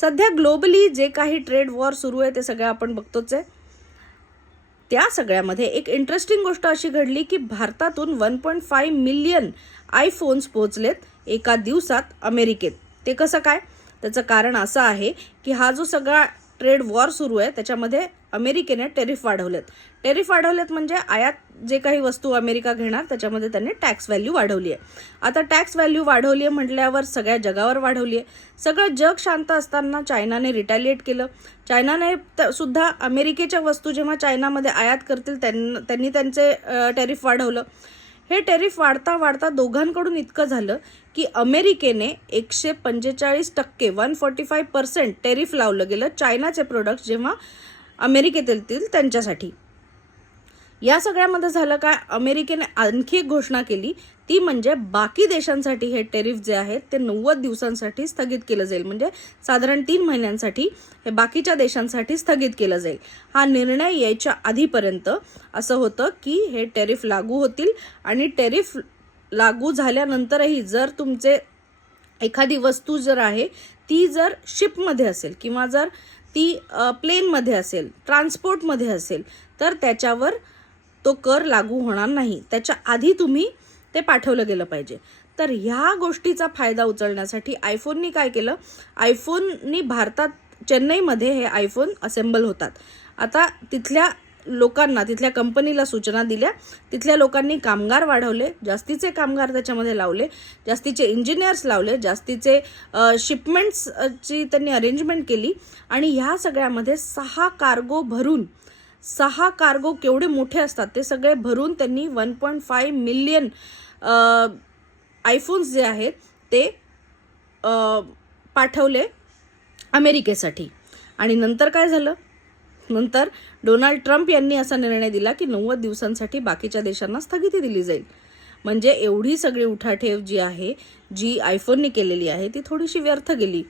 सध्या ग्लोबली जे काही ट्रेड वॉर सुरू आहे ते सगळं आपण बघतोच आहे. त्या सगळ्यामध्ये एक इंटरेस्टिंग गोष्ट अशी घडली की भारतातून 1.5 मिलियन आयफोन्स पोहोचलेत एका दिवसात अमेरिकेत. ते कसं काय? त्याचं कारण असं आहे की हा जो सगळा ट्रेड वॉर सुरू आहे त्याच्यामध्ये अमेरिकेने टेरिफ वाढवलेत म्हणजे आयात जे काही वस्तू अमेरिका घेणार त्याच्यामध्ये त्यांनी टॅक्स व्हॅल्यू वाढवली आहे. आता टॅक्स व्हॅल्यू वाढवली आहे म्हटल्यावर सगळ्या जगावर वाढवली आहे. सगळं जग शांत असताना चायनाने रिटॅलिएट केलं. चायनाने सुद्धा अमेरिकेच्या वस्तू जेव्हा चायनामध्ये आयात करतील त्यांनी त्यांचे टेरिफ वाढवलं. हे टेरिफ वाढता वाढता दोघांकडून इतकं झालं की अमेरिकेने 145% 145% टेरिफ लावलं गेलं चायनाचे प्रोडक्ट्स जेव्हा अमेरिकेत येतील त्यांच्यासाठी. या सगळ्यामध्ये झालं काय? अमेरिकेने आणखी एक घोषणा केली, ती म्हणजे बाकी देशांसाठी हे टेरिफ जे आहेत ते 90 दिवसांसाठी स्थगित केलं जाईल. म्हणजे साधारण 3 महिन्यांसाठी हे बाकीच्या देशांसाठी स्थगित केलं जाईल. हा निर्णय यायच्या आधीपर्यंत असं होतं की हे टेरिफ लागू होतील आणि टेरिफ लागू झाल्यानंतरही जर तुमचे एखादी वस्तू जर आहे ती जर शिपमध्ये असेल किंवा जर ती प्लेनमध्ये असेल, ट्रान्सपोर्टमध्ये असेल तर त्याच्यावर तो कर लागू होणार नाही. त्याच्या आधी तुम्ही ते पाठवलं गेलं पाहिजे. तर ह्या गोष्टीचा फायदा उचलण्यासाठी आयफोननी काय केलं? आयफोननी भारतात चेन्नईमध्ये हे आयफोन असेंबल होतात. आता तिथल्या लोकांना, तिथल्या कंपनीला सूचना दिल्या, तिथल्या लोकांनी कामगार वाढवले, जास्तीचे कामगार त्याच्यामध्ये लावले, जास्तीचे इंजिनियर्स लावले, जास्तीचे शिपमेंट्सची त्यांनी अरेंजमेंट केली आणि ह्या सगळ्यामध्ये 6 कार्गो केवढे मोठे असतात ते सगळे भरून त्यांनी 1.5 मिलियन आयफोन्स जे आहेत ते पाठवले अमेरिकेसाठी. आणि नंतर काय झालं? नंतर डोनाल्ड ट्रम्प यांनी असा निर्णय दिला की 90 दिवसांसाठी बाकीच्या देशांना स्थगिती दिली जाईल. म्हणजे एवढी सगळी उठाठेव जी आहे, जी आयफोनने केलेली आहे ती थोडीशी व्यर्थ गेली.